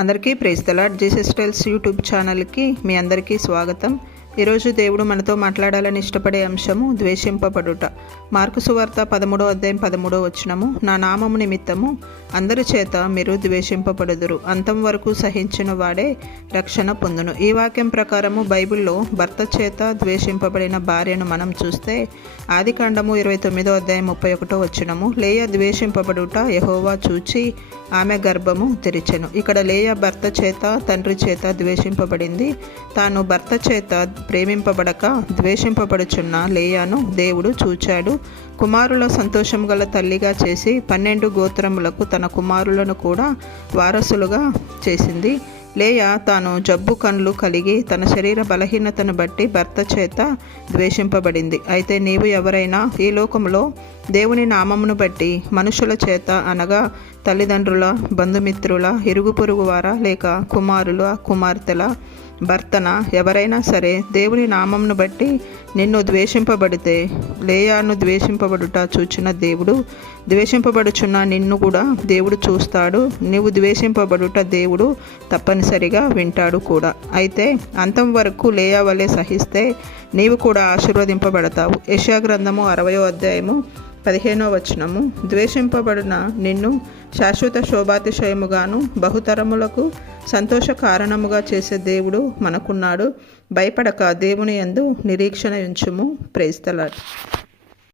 అందరికీ praise the lord. Jesus tells YouTube ఛానల్కి మీ అందరికీ స్వాగతం. ఈరోజు దేవుడు మనతో మాట్లాడాలని ఇష్టపడే అంశము ద్వేషింపబడుట. మార్కు సువార్త 13వ అధ్యాయం 13వ వచనము, నా నామము నిమిత్తము అందరి చేత మీరు ద్వేషింపబడుదురు, అంతం వరకు సహించిన వాడే రక్షణ పొందును. ఈ వాక్యం ప్రకారము బైబిల్లో భర్త చేత ద్వేషింపబడిన భార్యను మనం చూస్తే ఆదికాండము 29వ అధ్యాయం 31వ వచనము, లేయా ద్వేషింపబడుట యెహోవా చూచి ఆమె గర్భము తెరిచెను. ఇక్కడ లేయా భర్త చేత తండ్రి చేత ద్వేషింపబడింది. తాను భర్త చేత ప్రేమింపబడక ద్వేషింపబడుచున్న లేయాను దేవుడు చూచాడు. కుమారుల సంతోషం గల తల్లిగా చేసి 12 గోత్రములకు తన కుమారులను కూడా వారసులుగా చేసింది. లేయా తాను జబ్బు కన్నులు కలిగి తన శరీర బలహీనతను బట్టి భర్త చేత ద్వేషింపబడింది. అయితే నీవు ఎవరైనా ఈ లోకంలో దేవుని నామమును బట్టి మనుషుల చేత అనగా తల్లిదండ్రుల, బంధుమిత్రుల, ఇరుగు పొరుగు వారా లేక కుమారుల, కుమార్తెల, భర్తన ఎవరైనా సరే దేవుని నామంను బట్టి నిన్ను ద్వేషింపబడితే, లేయాను ద్వేషింపబడుట చూచిన దేవుడు ద్వేషింపబడుచున్న నిన్ను కూడా దేవుడు చూస్తాడు. నీవు ద్వేషింపబడుట దేవుడు తప్పనిసరిగా వింటాడు కూడా. అయితే అంతం వరకు లేయా వలె సహిస్తే నీవు కూడా ఆశీర్వదింపబడతావు. యెషయా గ్రంథము 60వ అధ్యాయము 15వ వచనము, ద్వేషింపబడిన నిన్ను శాశ్వత శోభాతిశయముగాను బహుతరములకు సంతోష కారణముగా చేసే దేవుడు మనకున్నాడు. భయపడక దేవుని యందు నిరీక్షణ ఉంచుము. Praise the lord.